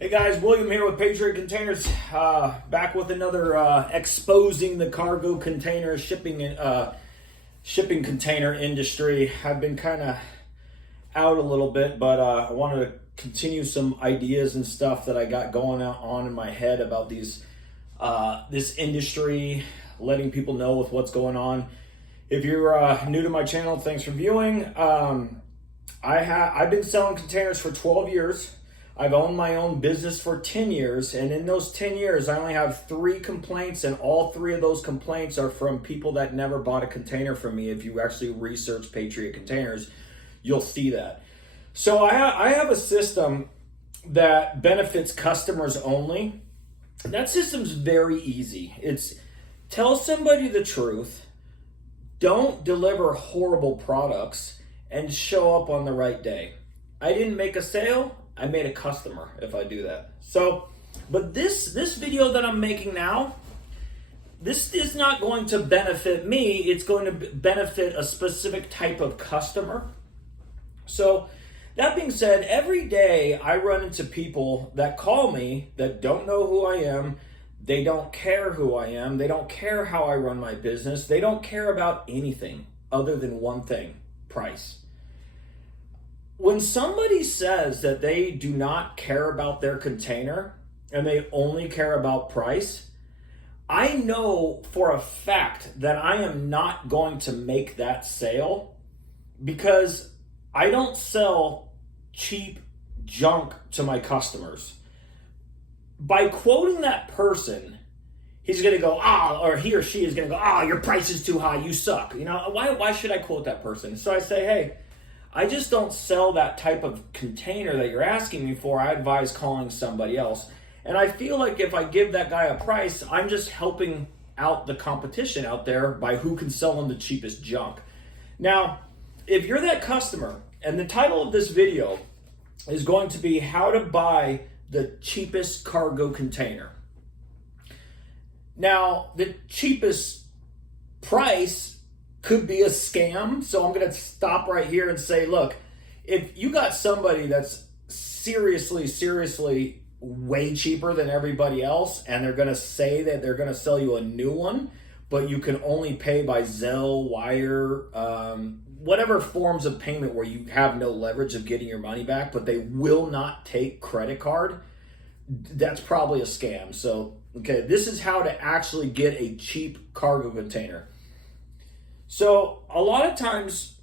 Hey guys, William here with Patriot Containers, back with another exposing the cargo container shipping container industry. I've been kind of out a little bit, but I wanted to continue some ideas and stuff that I got going on in my head about this industry, letting people know with what's going on. If you're new to my channel, thanks for viewing. I've been selling containers for 12 years. I've owned my own business for 10 years, and in those 10 years, I only have 3 complaints, and all 3 of those complaints are from people that never bought a container from me. If you actually research Patriot Containers, you'll see that. So I have a system that benefits customers only. That system's very easy. It's tell somebody the truth, don't deliver horrible products, and show up on the right day. I didn't make a sale. I made a customer if I do that. So, but this video that I'm making now, this is not going to benefit me. It's going to benefit a specific type of customer. So, that being said, every day I run into people that call me that don't know who I am. They don't care who I am. They don't care how I run my business. They don't care about anything other than one thing: price. When somebody says that they do not care about their container and they only care about price, I know for a fact that I am not going to make that sale, because I don't sell cheap junk to my customers. By quoting that person, he's going to go, or he or she is going to go, your price is too high, you suck. You know, why should I quote that person? So I say, hey, I just don't sell that type of container that you're asking me for. I advise calling somebody else. And I feel like if I give that guy a price, I'm just helping out the competition out there by who can sell them the cheapest junk. Now, if you're that customer, and the title of this video is going to be how to buy the cheapest cargo container. Now, the cheapest price could be a scam, so I'm going to stop right here and say, look, if you got somebody that's seriously way cheaper than everybody else, and they're going to say that they're going to sell you a new one, but you can only pay by Zelle, wire, whatever forms of payment where you have no leverage of getting your money back, but they will not take credit card, that's probably a scam. So, okay, this is how to actually get a cheap cargo container. So a lot of times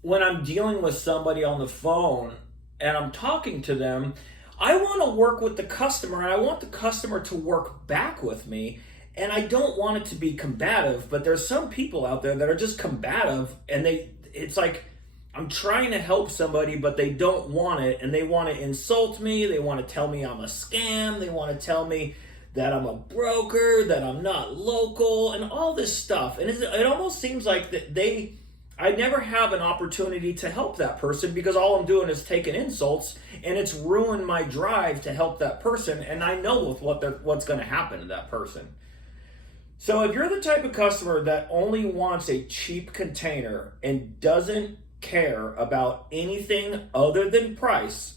when I'm dealing with somebody on the phone and I'm talking to them, I want to work with the customer, and I want the customer to work back with me, and I don't want it to be combative. But there's some people out there that are just combative, and it's like I'm trying to help somebody, but they don't want it, and they want to insult me. They want to tell me I'm a scam. They want to tell me that I'm a broker, that I'm not local, and all this stuff. And it almost seems like that I never have an opportunity to help that person, because all I'm doing is taking insults, and it's ruined my drive to help that person, and I know with what's going to happen to that person. So if you're the type of customer that only wants a cheap container and doesn't care about anything other than price,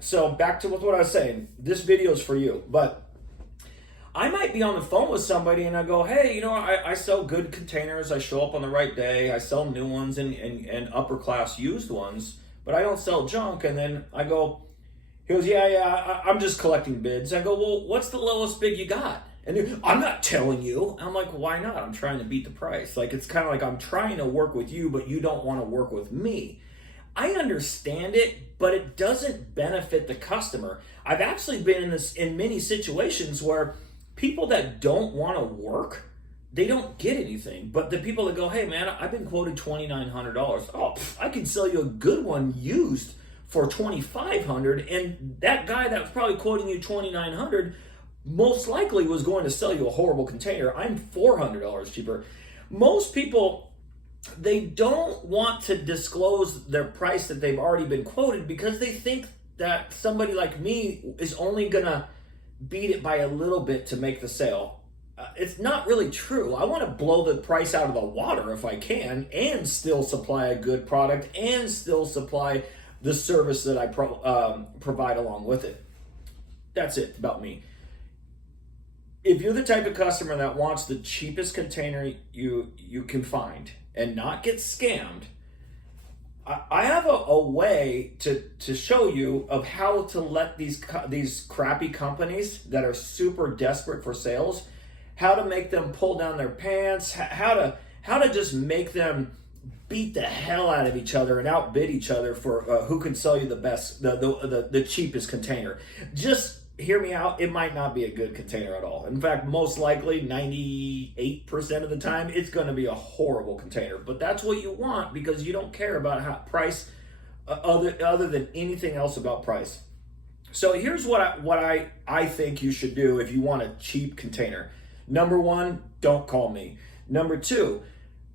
so back to what I was saying, this video is for you. But I might be on the phone with somebody and I go, hey, you know, I sell good containers. I show up on the right day. I sell new ones and upper class used ones, but I don't sell junk. And then I go, he goes, I'm just collecting bids. I go, well, what's the lowest bid you got? And I'm not telling you. I'm like, why not? I'm trying to beat the price. Like, it's kind of like I'm trying to work with you, but you don't want to work with me. I understand it, but it doesn't benefit the customer. I've actually been in many situations where people that don't want to work, they don't get anything. But the people that go, hey man, I've been quoted $2,900. Oh, I can sell you a good one used for $2,500. And that guy that was probably quoting you $2,900 most likely was going to sell you a horrible container. I'm $400 cheaper. Most people, they don't want to disclose their price that they've already been quoted, because they think that somebody like me is only gonna beat it by a little bit to make the sale. It's not really true. I want to blow the price out of the water if I can, and still supply a good product, and still supply the service that I provide along with it. That's it about me. If you're the type of customer that wants the cheapest container you can find and not get scammed, I have a way to show you of how to let these crappy companies that are super desperate for sales, how to make them pull down their pants, how to just make them beat the hell out of each other and outbid each other for who can sell you the best, the cheapest container. Just hear me out. It might not be a good container at all. In fact, most likely 98% of the time, it's going to be a horrible container. But that's what you want because you don't care about how price other than anything else about price. So here's what I think you should do if you want a cheap container. Number one, don't call me. Number two,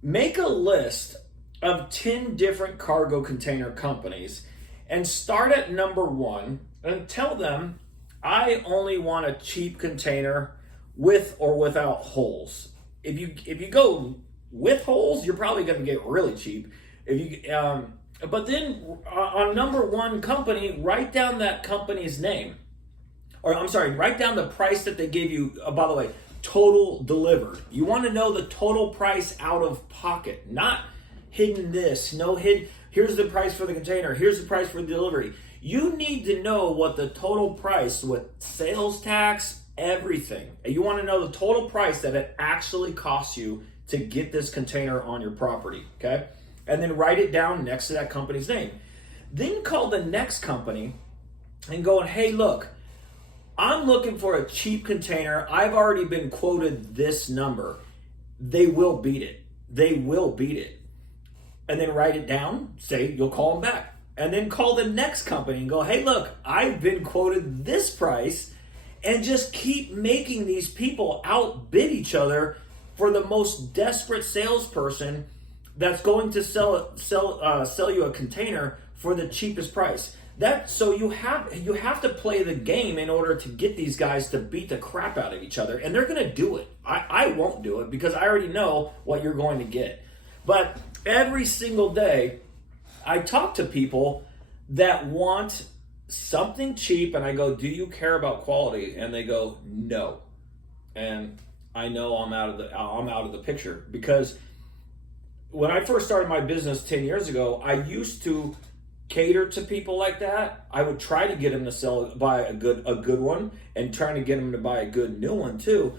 make a list of 10 different cargo container companies and start at number one and tell them, I only want a cheap container with or without holes. If you go with holes, you're probably going to get really cheap. But then on number one company, write down that company's name. Or I'm sorry, write down the price that they gave you. By the way, total delivered. You want to know the total price out of pocket, not hidden this, no hidden. Here's the price for the container. Here's the price for the delivery. You need to know what the total price with sales tax, everything. You want to know the total price that it actually costs you to get this container on your property, okay? And then write it down next to that company's name. Then call the next company and go, hey, look, I'm looking for a cheap container. I've already been quoted this number. They will beat it. They will beat it. And then write it down, say you'll call them back. And then call the next company and go, hey, look, I've been quoted this price, and just keep making these people outbid each other for the most desperate salesperson that's going to sell you a container for the cheapest price. So you have to play the game in order to get these guys to beat the crap out of each other, and they're going to do it. I won't do it because I already know what you're going to get. But every single day, I talk to people that want something cheap, and I go, do you care about quality? And they go, no. And I know I'm out of the picture, because when I first started my business 10 years ago, I used to cater to people like that. I would try to get them to buy a good one, and trying to get them to buy a good new one too.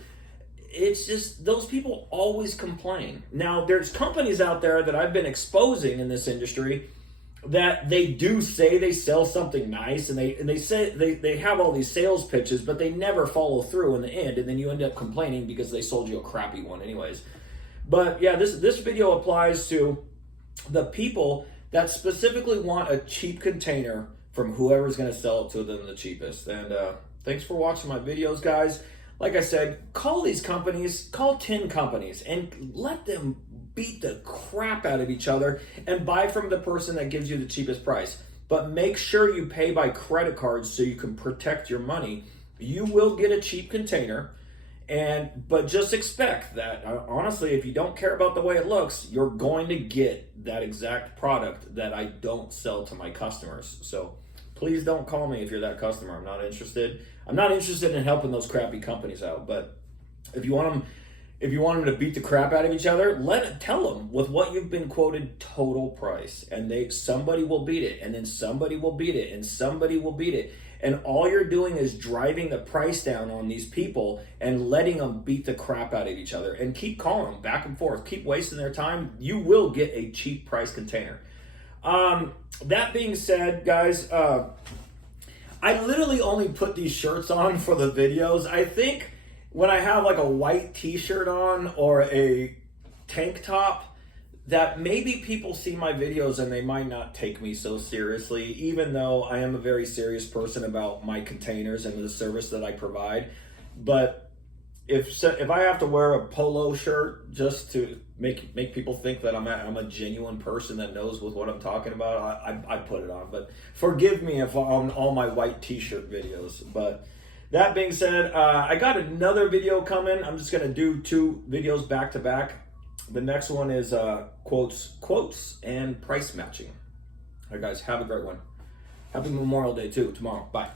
It's just those people always complain. Now, there's companies out there that I've been exposing in this industry that they do say they sell something nice, and they say they have all these sales pitches, but they never follow through in the end, and then you end up complaining because they sold you a crappy one anyways. But yeah, this video applies to the people that specifically want a cheap container from whoever's going to sell it to them the cheapest. And thanks for watching my videos, guys. Like I said, call these companies, call 10 companies, and let them beat the crap out of each other and buy from the person that gives you the cheapest price. But make sure you pay by credit cards so you can protect your money. You will get a cheap container, but just expect that, honestly, if you don't care about the way it looks, you're going to get that exact product that I don't sell to my customers. So please don't call me if you're that customer. I'm not interested. I'm not interested in helping those crappy companies out. But if you want them to beat the crap out of each other, tell them with what you've been quoted total price, and somebody will beat it, and then somebody will beat it, and somebody will beat it. And all you're doing is driving the price down on these people and letting them beat the crap out of each other. And keep calling them back and forth. Keep wasting their time. You will get a cheap price container. That being said, guys, I literally only put these shirts on for the videos. I think when I have like a white t-shirt on or a tank top, that maybe people see my videos and they might not take me so seriously, even though I am a very serious person about my containers and the service that I provide. But if I have to wear a polo shirt just to make people think that I'm a genuine person that knows what I'm talking about, I put it on. But forgive me if on all my white t-shirt videos. But that being said, I got another video coming. I'm just going to do 2 videos back to back. The next one is quotes, and price matching. All right, guys, have a great one. Happy Memorial Day too tomorrow. Bye.